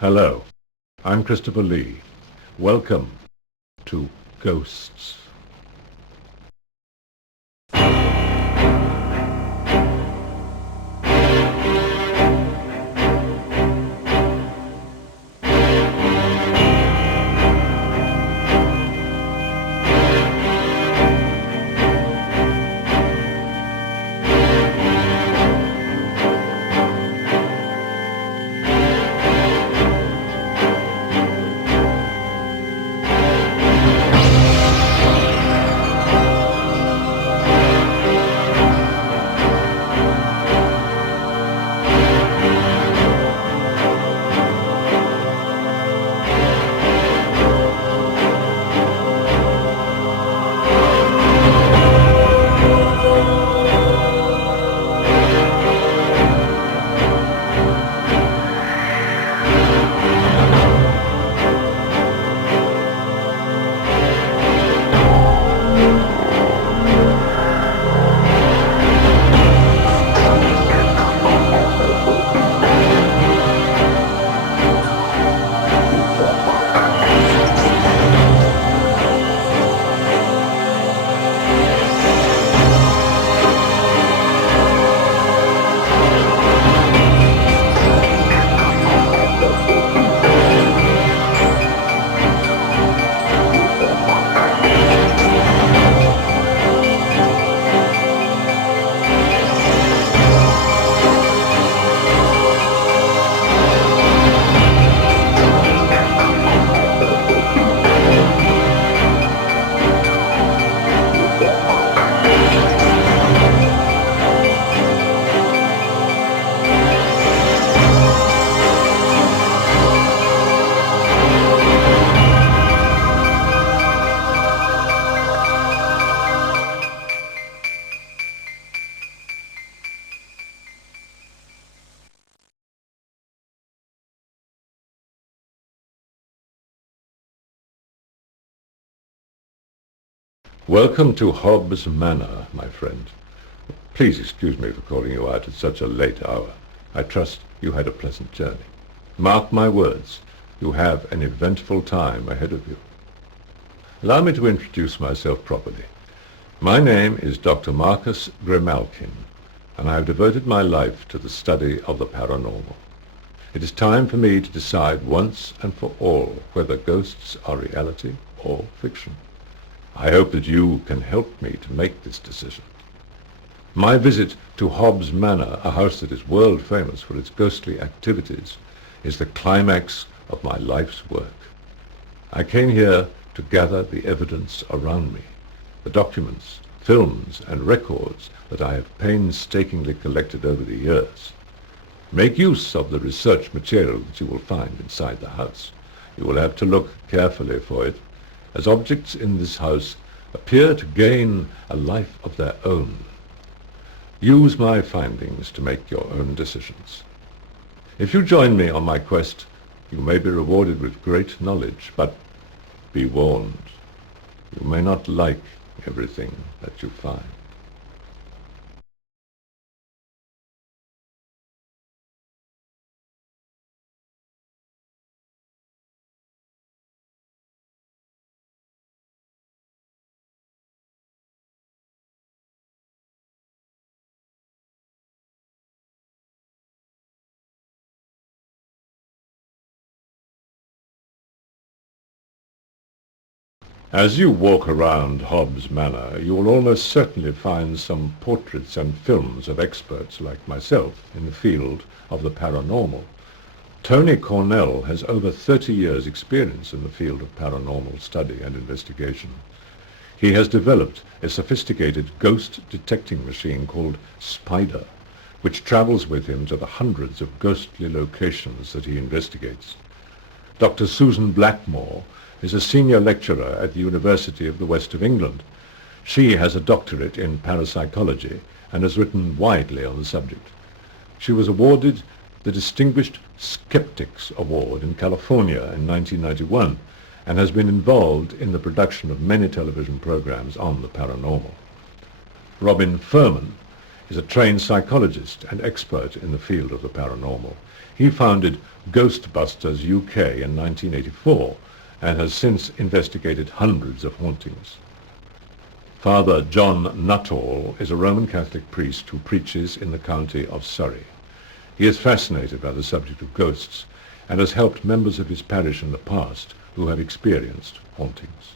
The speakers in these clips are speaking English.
Hello, I'm Christopher Lee. Welcome to Ghosts. Welcome to Hobbs Manor, my friend. Please excuse me for calling you out at such a late hour. I trust you had a pleasant journey. Mark my words, you have an eventful time ahead of you. Allow me to introduce myself properly. My name is Dr. Marcus Grimalkin, and I have devoted my life to the study of the paranormal. It is time for me to decide once and for all whether ghosts are reality or fiction. I hope that you can help me to make this decision. My visit to Hobbs Manor, a house that is world famous for its ghostly activities, is the climax of my life's work. I came here to gather the evidence around me, the documents, films, and records that I have painstakingly collected over the years. Make use of the research material that you will find inside the house. You will have to look carefully for it, as objects in this house appear to gain a life of their own. Use my findings to make your own decisions. If you join me on my quest, you may be rewarded with great knowledge, but be warned, you may not like everything that you find. As you walk around Hobbs Manor, you will almost certainly find some portraits and films of experts like myself in the field of the paranormal. Tony Cornell has over 30 years' experience in the field of paranormal study and investigation. He has developed a sophisticated ghost detecting machine called Spider, which travels with him to the hundreds of ghostly locations that he investigates. Dr. Susan Blackmore is a senior lecturer at the University of the West of England. She has a doctorate in parapsychology and has written widely on the subject. She was awarded the Distinguished Skeptics Award in California in 1991 and has been involved in the production of many television programs on the paranormal. Robin Furman is a trained psychologist and expert in the field of the paranormal. He founded Ghostbusters UK in 1984 and has since investigated hundreds of hauntings. Father John Nuttall is a Roman Catholic priest who preaches in the county of Surrey. He is fascinated by the subject of ghosts and has helped members of his parish in the past who have experienced hauntings.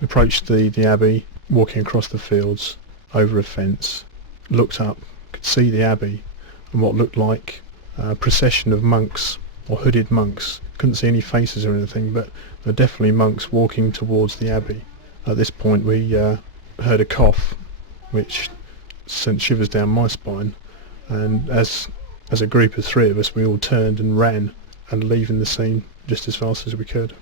We approached the abbey, walking across the fields, over a fence, looked up, could see the abbey and what looked like a procession of monks, or hooded monks. Couldn't see any faces or anything, but there were definitely monks walking towards the abbey. At this point we heard a cough, which sent shivers down my spine, and as a group of three of us, we all turned and ran, and leaving the scene just as fast as we could.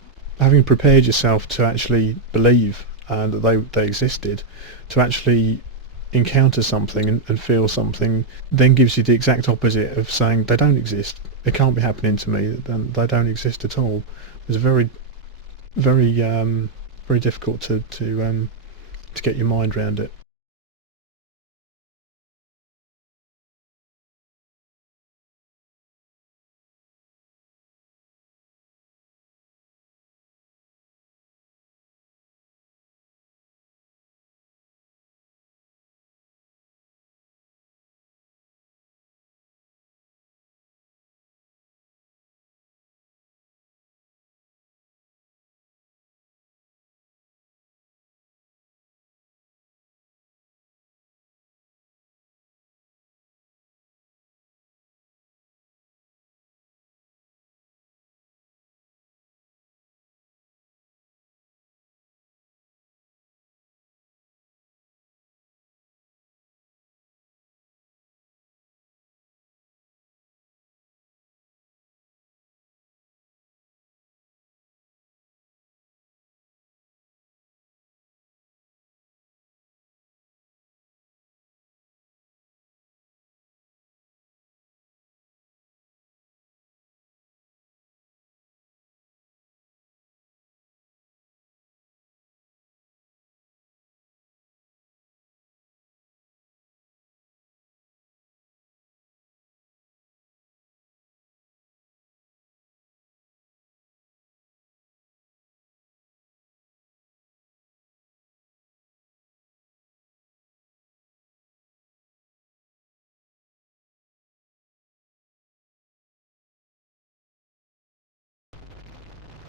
Having prepared yourself to actually believe that they existed, to actually encounter something and feel something, then gives you the exact opposite of saying they don't exist, it can't be happening to me, they don't exist at all. It's very difficult to get your mind around it.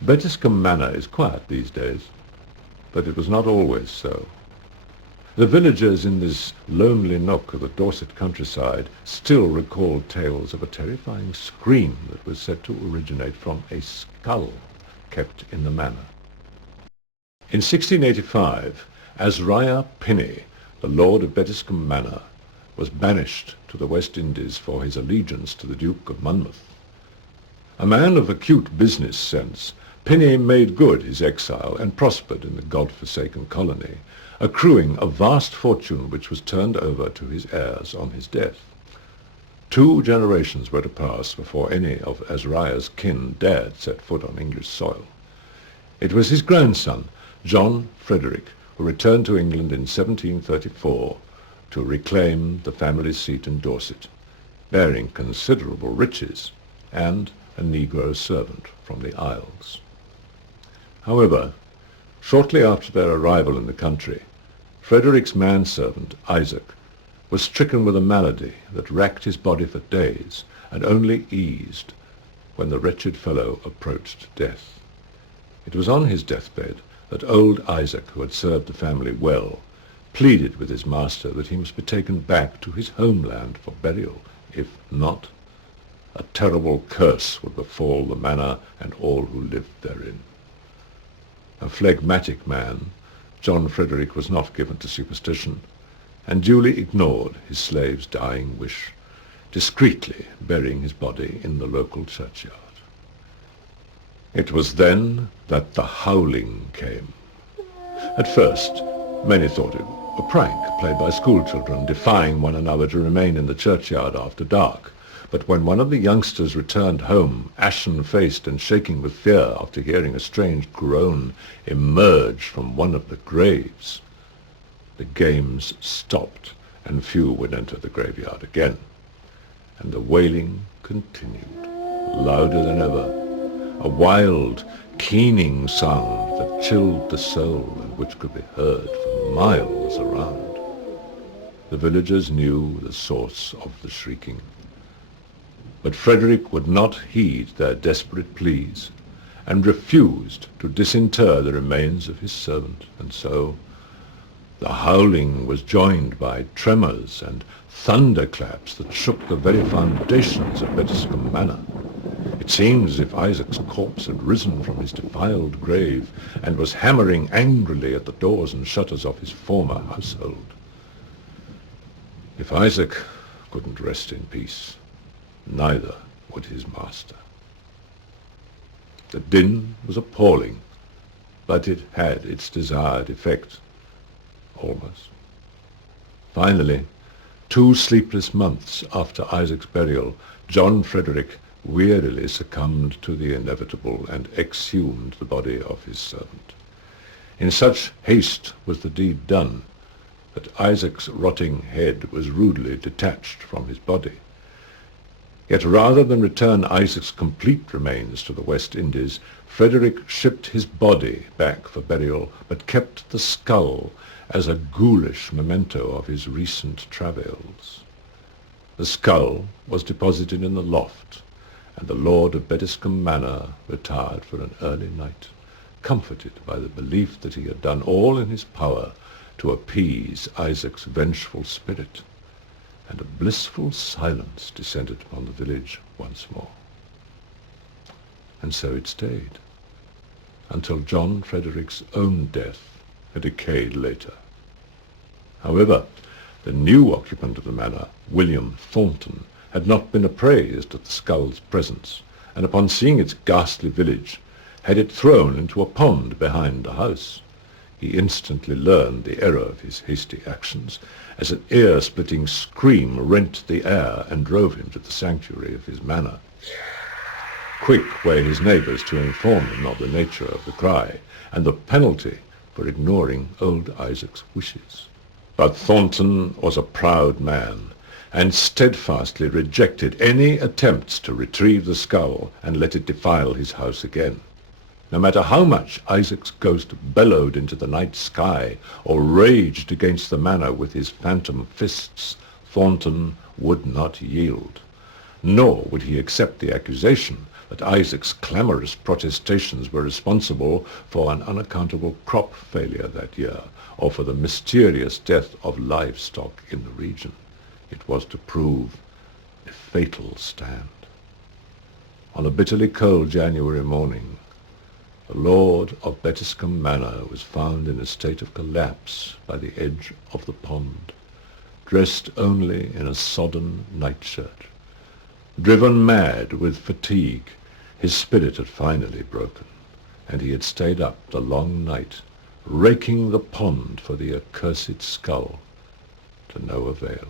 Bettiscombe Manor is quiet these days, but it was not always so. The villagers in this lonely nook of the Dorset countryside still recall tales of a terrifying scream that was said to originate from a skull kept in the manor. In 1685, Azariah Pinney, the lord of Bettiscombe Manor, was banished to the West Indies for his allegiance to the Duke of Monmouth. A man of acute business sense, Pinney made good his exile and prospered in the God-forsaken colony accruing a vast fortune which was turned over to his heirs on his death. 2 generations were to pass before any of Azariah's kin dared set foot on English soil. It was his grandson, John Frederick, who returned to England in 1734 to reclaim the family seat in Dorset, bearing considerable riches and a Negro servant from the Isles. However, shortly after their arrival in the country, Frederick's manservant, Isaac, was stricken with a malady that racked his body for days and only eased when the wretched fellow approached death. It was on his deathbed that old Isaac, who had served the family well, pleaded with his master that he must be taken back to his homeland for burial. If not, a terrible curse would befall the manor and all who lived therein. A phlegmatic man, John Frederick was not given to superstition, and duly ignored his slave's dying wish, discreetly burying his body in the local churchyard. It was then that the howling came. At first, many thought it a prank played by schoolchildren, defying one another to remain in the churchyard after dark. But when one of the youngsters returned home, ashen-faced and shaking with fear after hearing a strange groan emerge from one of the graves, the games stopped, and few would enter the graveyard again. And the wailing continued, louder than ever, a wild, keening sound that chilled the soul and which could be heard for miles around. The villagers knew the source of the shrieking. But Frederick would not heed their desperate pleas, and refused to disinter the remains of his servant, and so the howling was joined by tremors and thunderclaps that shook the very foundations of Bettiscombe Manor. It seemed as if Isaac's corpse had risen from his defiled grave and was hammering angrily at the doors and shutters of his former household. If Isaac couldn't rest in peace, neither would his master. The din was appalling, but it had its desired effect. Almost. Finally, 2 sleepless months after Isaac's burial, John Frederick wearily succumbed to the inevitable and exhumed the body of his servant. In such haste was the deed done that Isaac's rotting head was rudely detached from his body. Yet rather than return Isaac's complete remains to the West Indies, Frederick shipped his body back for burial, but kept the skull as a ghoulish memento of his recent travails. The skull was deposited in the loft, and the lord of Bettiscombe Manor retired for an early night, comforted by the belief that he had done all in his power to appease Isaac's vengeful spirit, and a blissful silence descended upon the village once more. And so it stayed, until John Frederick's own death a decade later. However, the new occupant of the manor, William Thornton, had not been appraised of the skull's presence, and upon seeing its ghastly village, had it thrown into a pond behind the house. He instantly learned the error of his hasty actions, as an ear-splitting scream rent the air and drove him to the sanctuary of his manor. Quick were his neighbours to inform him of the nature of the cry, and the penalty for ignoring old Isaac's wishes. But Thornton was a proud man, and steadfastly rejected any attempts to retrieve the skull and let it defile his house again. No matter how much Isaac's ghost bellowed into the night sky or raged against the manor with his phantom fists, Thornton would not yield. Nor would he accept the accusation that Isaac's clamorous protestations were responsible for an unaccountable crop failure that year, or for the mysterious death of livestock in the region. It was to prove a fatal stand. On a bitterly cold January morning, the lord of Bettiscombe Manor was found in a state of collapse by the edge of the pond, dressed only in a sodden nightshirt. Driven mad with fatigue, his spirit had finally broken, and he had stayed up the long night, raking the pond for the accursed skull, to no avail.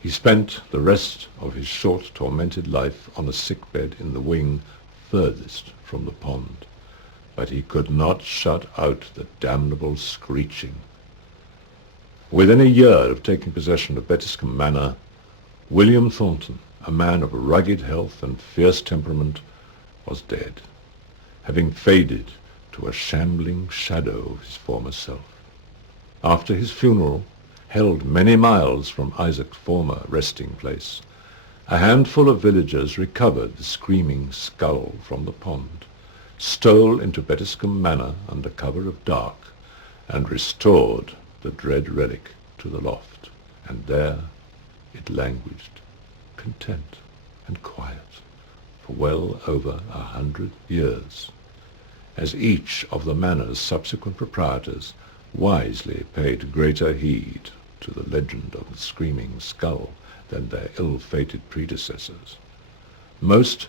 He spent the rest of his short, tormented life on a sickbed in the wing furthest from the pond, but he could not shut out the damnable screeching. Within a year of taking possession of Bettiscombe Manor, William Thornton, a man of rugged health and fierce temperament, was dead, having faded to a shambling shadow of his former self. After his funeral, held many miles from Isaac's former resting place, a handful of villagers recovered the screaming skull from the pond, stole into Bettiscombe Manor under cover of dark, and restored the dread relic to the loft, and there it languished, content and quiet, for well over 100 years, as each of the manor's subsequent proprietors wisely paid greater heed to the legend of the screaming skull than their ill-fated predecessors. Most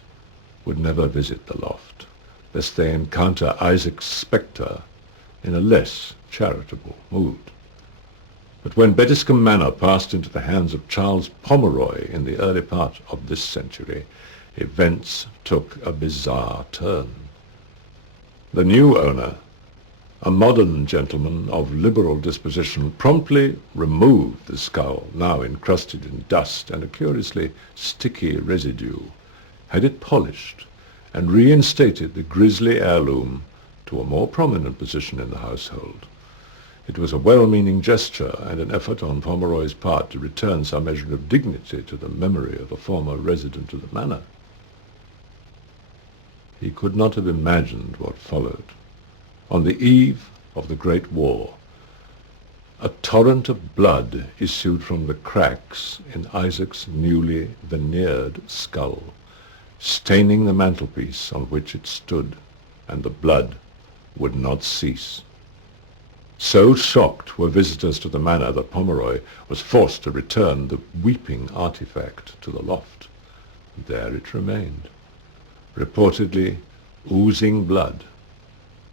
would never visit the loft, lest they encounter Isaac's spectre in a less charitable mood. But when Bettiscombe Manor passed into the hands of Charles Pomeroy in the early part of this century, events took a bizarre turn. The new owner, a modern gentleman of liberal disposition, promptly removed the skull, now encrusted in dust and a curiously sticky residue, had it polished, and reinstated the grisly heirloom to a more prominent position in the household. It was a well-meaning gesture and an effort on Pomeroy's part to return some measure of dignity to the memory of a former resident of the manor. He could not have imagined what followed. On the eve of the Great War, a torrent of blood issued from the cracks in Isaac's newly veneered skull, staining the mantelpiece on which it stood, and the blood would not cease. So shocked were visitors to the manor that Pomeroy was forced to return the weeping artifact to the loft. There it remained, reportedly oozing blood,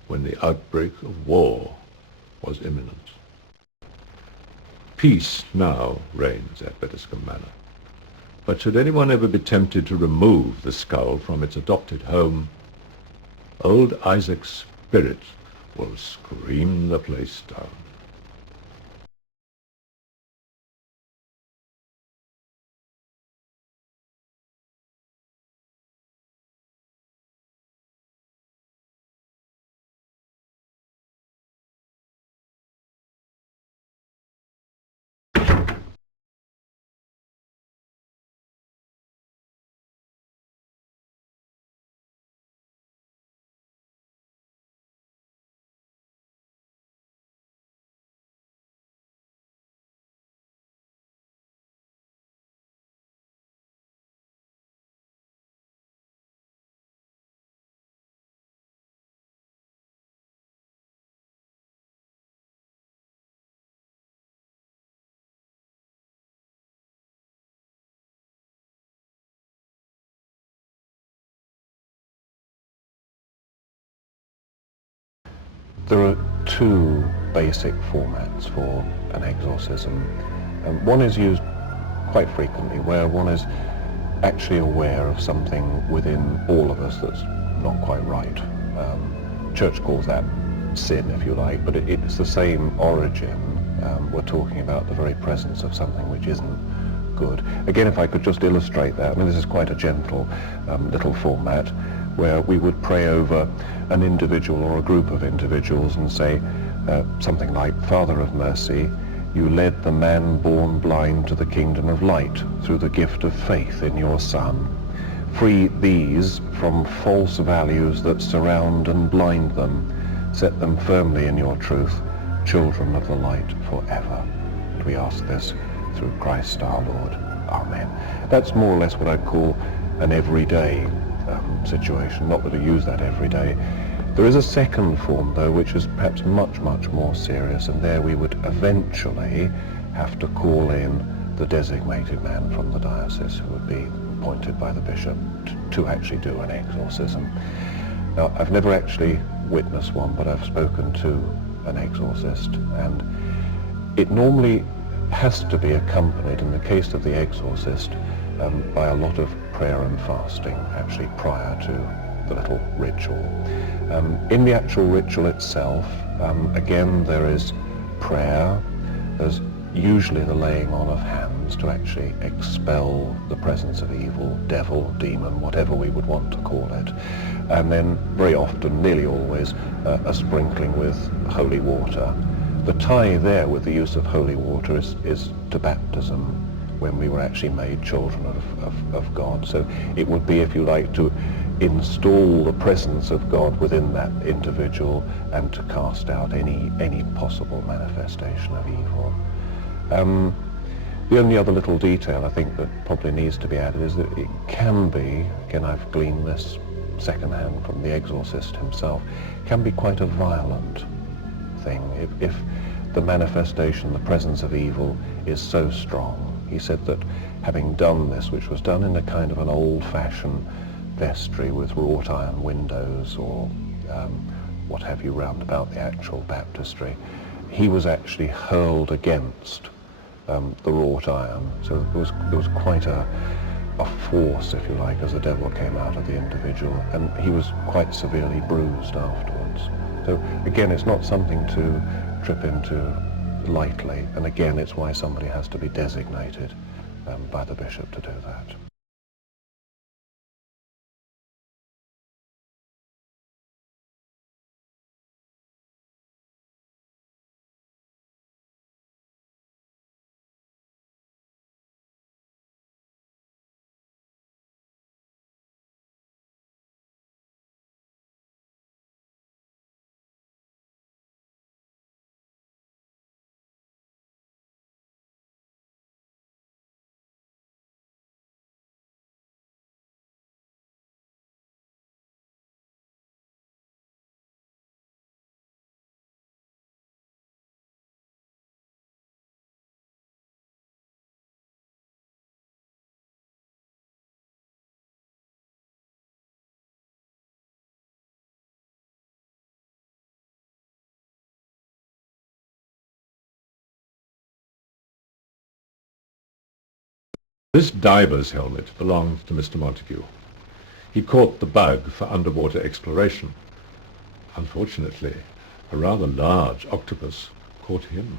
when the outbreak of war was imminent. Peace now reigns at Bettiscombe Manor, but should anyone ever be tempted to remove the skull from its adopted home, old Isaac's spirit will scream the place down. There are two basic formats for an exorcism. One is used quite frequently, where one is actually aware of something within all of us that's not quite right. Church calls that sin, if you like, but it's the same origin. We're talking about the very presence of something which isn't good. Again, if I could just illustrate that, I mean, this is quite a gentle little format, where we would pray over an individual or a group of individuals and say something like, Father of mercy, you led the man born blind to the kingdom of light through the gift of faith in your Son. Free these from false values that surround and blind them. Set them firmly in your truth, children of the light forever. And we ask this through Christ our Lord. Amen. That's more or less what I'd call an everyday situation, not that I use that every day. There is a second form, though, which is perhaps much, much more serious, and there we would eventually have to call in the designated man from the diocese, who would be appointed by the bishop to actually do an exorcism. Now, I've never actually witnessed one, but I've spoken to an exorcist, and it normally has to be accompanied, in the case of the exorcist, by a lot of prayer and fasting, actually prior to the little ritual. In the actual ritual itself, again, there is prayer. There's usually the laying on of hands to actually expel the presence of evil, devil, demon, whatever we would want to call it. And then very often, nearly always, a sprinkling with holy water. The tie there with the use of holy water is to baptism, when we were actually made children of God. So it would be, if you like, to install the presence of God within that individual and to cast out any possible manifestation of evil. The only other little detail I think that probably needs to be added is that it can be, again I've gleaned this secondhand from the exorcist himself, can be quite a violent thing if the manifestation, the presence of evil is so strong. He said that having done this, which was done in a kind of an old-fashioned vestry with wrought iron windows or what have you round about the actual baptistry, he was actually hurled against the wrought iron. So there was quite a force, if you like, as the devil came out of the individual, and he was quite severely bruised afterwards. So again, it's not something to trip into lightly, and again, it's why somebody has to be designated by the bishop to do that. This diver's helmet belonged to Mr. Montague. He caught the bug for underwater exploration. Unfortunately, a rather large octopus caught him.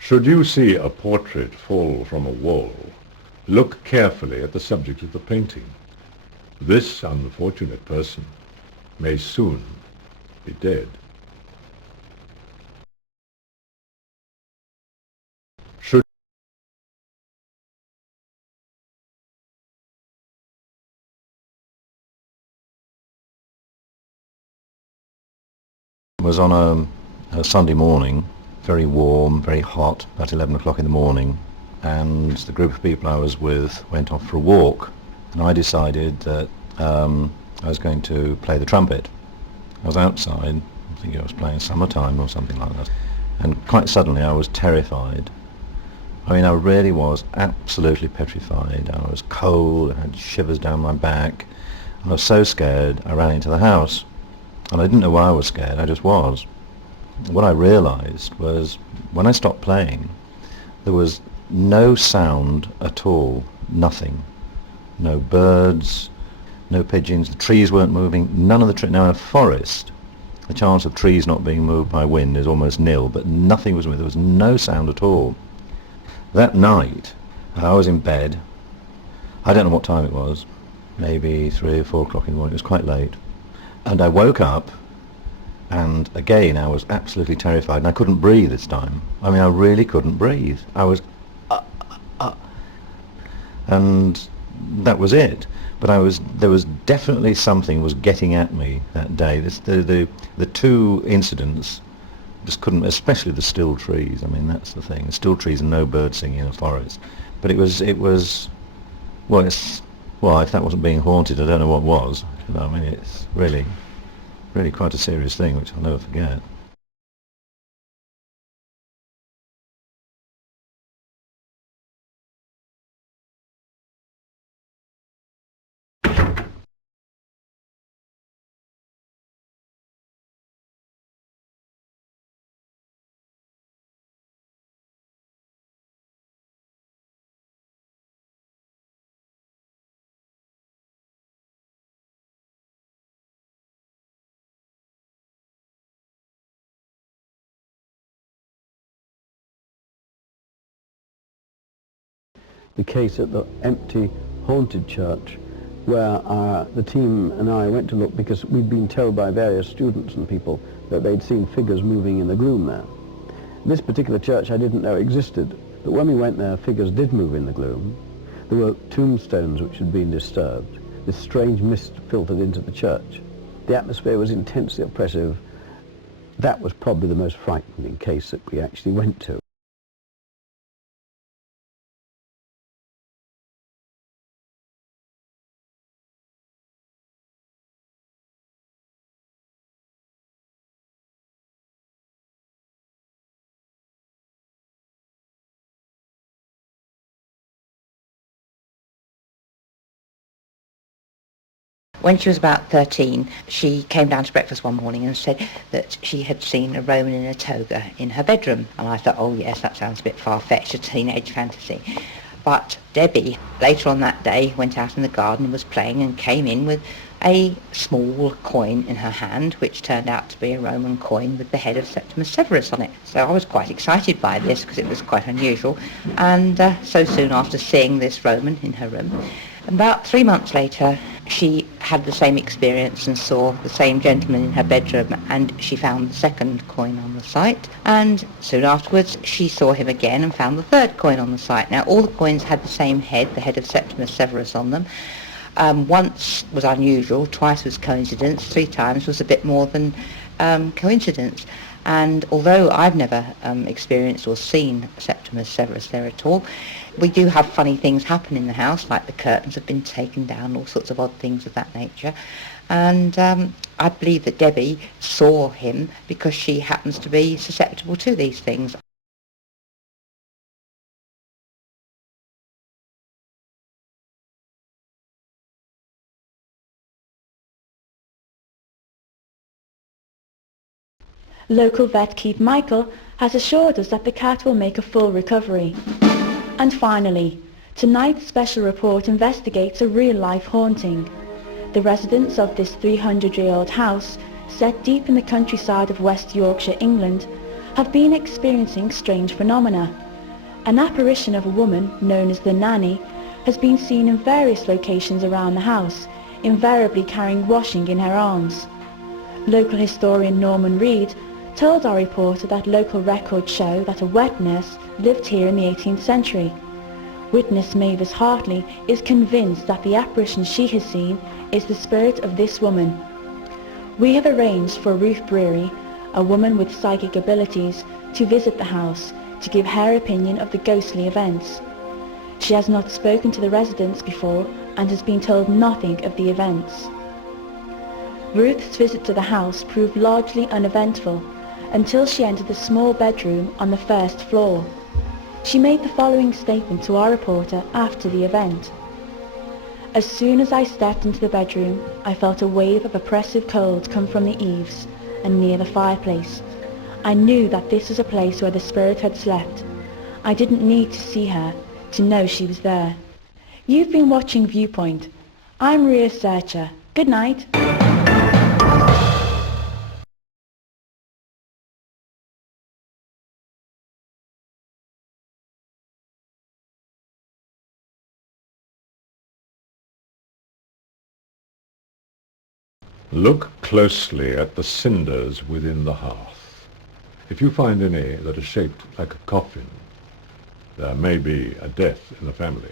Should you see a portrait fall from a wall, look carefully at the subject of the painting. This unfortunate person may soon be dead. Should It was on a Sunday morning, very warm, very hot, about 11 o'clock in the morning, and the group of people I was with went off for a walk, and I decided that I was going to play the trumpet. I was outside, I think I was playing Summertime or something like that, and quite suddenly I was terrified. I mean, I really was absolutely petrified. I was cold, I had shivers down my back, and I was so scared I ran into the house. And I didn't know why I was scared, I just was. What I realised was, when I stopped playing, there was no sound at all, nothing. No birds, no pigeons, the trees weren't moving, none of the trees. Now in a forest, the chance of trees not being moved by wind is almost nil, but nothing was moving, there was no sound at all. That night, I was in bed, I don't know what time it was, maybe 3 or 4 o'clock in the morning, it was quite late. And I woke up, and again I was absolutely terrified, and I couldn't breathe this time. I mean, I really couldn't breathe. I was and that was it. But there was definitely something was getting at me that day. The two incidents just couldn't, especially the still trees. I mean, that's the thing. Still trees and no birds singing in a forest. But it was well, Well, if that wasn't being haunted, I don't know what was. You know, I mean, it's really, really quite a serious thing, which I'll never forget. The case at the empty haunted church where the team and I went to look because we'd been told by various students and people that they'd seen figures moving in the gloom there. This particular church I didn't know existed, but when we went there, figures did move in the gloom. There were tombstones which had been disturbed. This strange mist filtered into the church. The atmosphere was intensely oppressive. That was probably the most frightening case that we actually went to. When she was about 13, she came down to breakfast one morning and said that she had seen a Roman in a toga in her bedroom. And I thought, oh yes, that sounds a bit far-fetched, a teenage fantasy. But Debbie, later on that day, went out in the garden and was playing and came in with a small coin in her hand, which turned out to be a Roman coin with the head of Septimus Severus on it. So I was quite excited by this because it was quite unusual. And so soon after seeing this Roman in her room, about 3 months later, she had the same experience and saw the same gentleman in her bedroom, and she found the second coin on the site, and soon afterwards she saw him again and found the third coin on the site. Now all the coins had the same head, the head of Septimus Severus on them. Once was unusual, twice was coincidence, 3 times was a bit more than coincidence. And although I've never experienced or seen Septimus Severus there at all, we do have funny things happen in the house, like the curtains have been taken down, all sorts of odd things of that nature. And I believe that Debbie saw him because she happens to be susceptible to these things. Local vet Keith Michael has assured us that the cat will make a full recovery. And finally, tonight's special report investigates a real-life haunting. The residents of this 300-year-old house, set deep in the countryside of West Yorkshire, England, have been experiencing strange phenomena. An apparition of a woman, known as the Nanny, has been seen in various locations around the house, invariably carrying washing in her arms. Local historian Norman Reed told our reporter that local records show that a wet nurse lived here in the 18th century. Witness Mavis Hartley is convinced that the apparition she has seen is the spirit of this woman. We have arranged for Ruth Brewery, a woman with psychic abilities, to visit the house to give her opinion of the ghostly events. She has not spoken to the residents before and has been told nothing of the events. Ruth's visit to the house proved largely uneventful until she entered the small bedroom on the first floor. She made the following statement to our reporter after the event. As soon as I stepped into the bedroom, I felt a wave of oppressive cold come from the eaves and near the fireplace. I knew that this was a place where the spirit had slept. I didn't need to see her to know she was there. You've been watching Viewpoint. I'm Rhea Searcher. Good night. Look closely at the cinders within the hearth. If you find any that are shaped like a coffin, there may be a death in the family.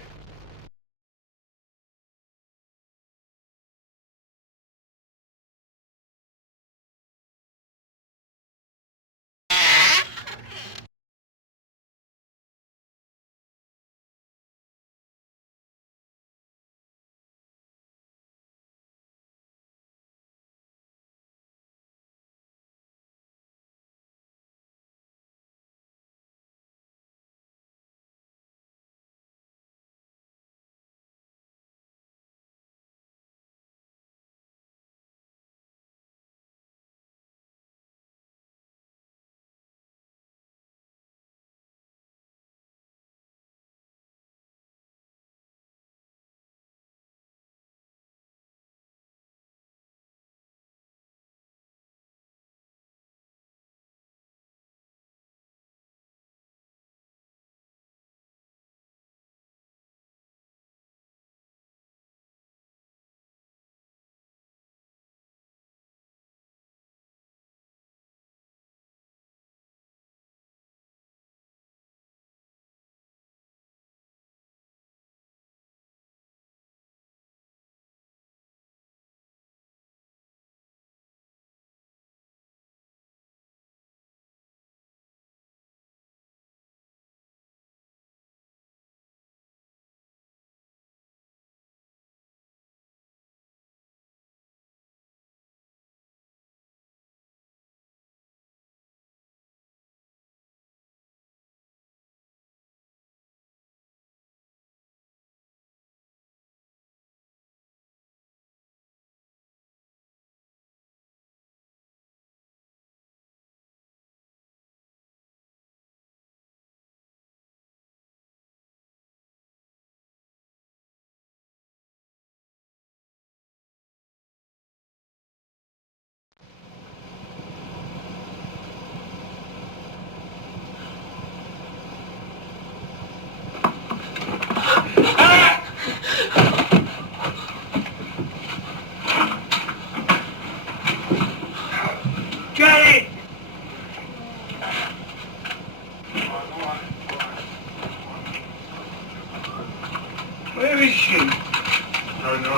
Where is she? No, no.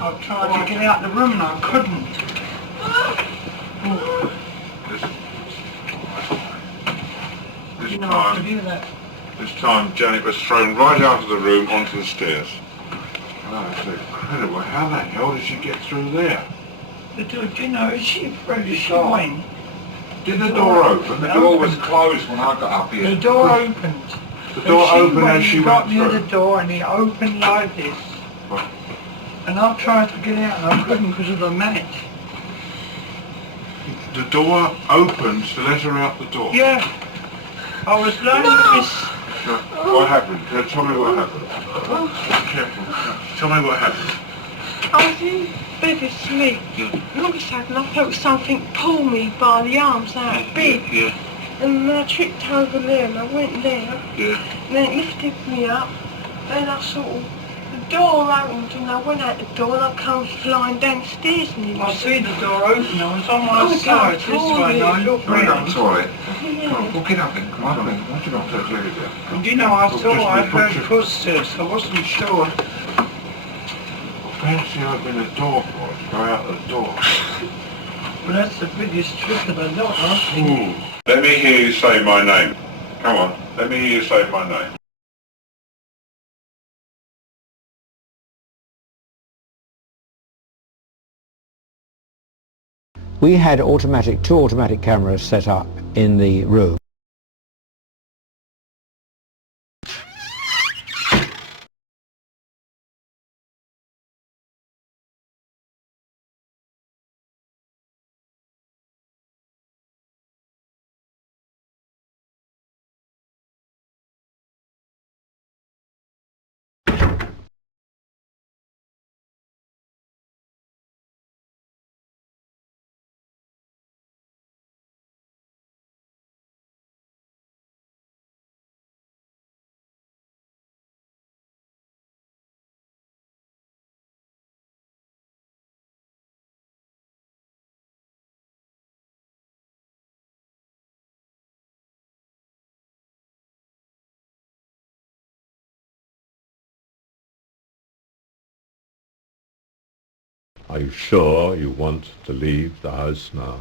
I've tried to get out of the room and I couldn't. This time Janet was thrown right out of the room onto the stairs. Oh, it's incredible. How the hell did she get through there? She went. Did the door open? The door was closed when I got up here. The door opened. The door opened as she got went near through. the door and it opened like this. What? And I tried to get out and I couldn't because of the mat. The door opened to let her out the door? Yeah. I was like this. What happened? Tell me what happened. Careful. Tell me what happened. I was in bed asleep, and all of a sudden I felt something pull me by the arms out of bed. Yeah. And then I tripped over there and I went there, Yeah. and then it lifted me up, and I sort of, the door opened and I went out the door and I come flying downstairs and it I was... see the door open, I was on my Oh, side God, this way and I looked Go down round. the toilet. Yeah. Come on, walk it up then. Come on, then. Watch it up, take your leg down. And you know, I Just thought I put heard your- footsteps, I wasn't sure. Fancy opening the door for us. Go out the door. But that's the biggest trick of the lot, I think. Let me hear you say my name. Come on, let me hear you say my name. We had two automatic cameras set up in the room. Are you sure you want to leave the house now?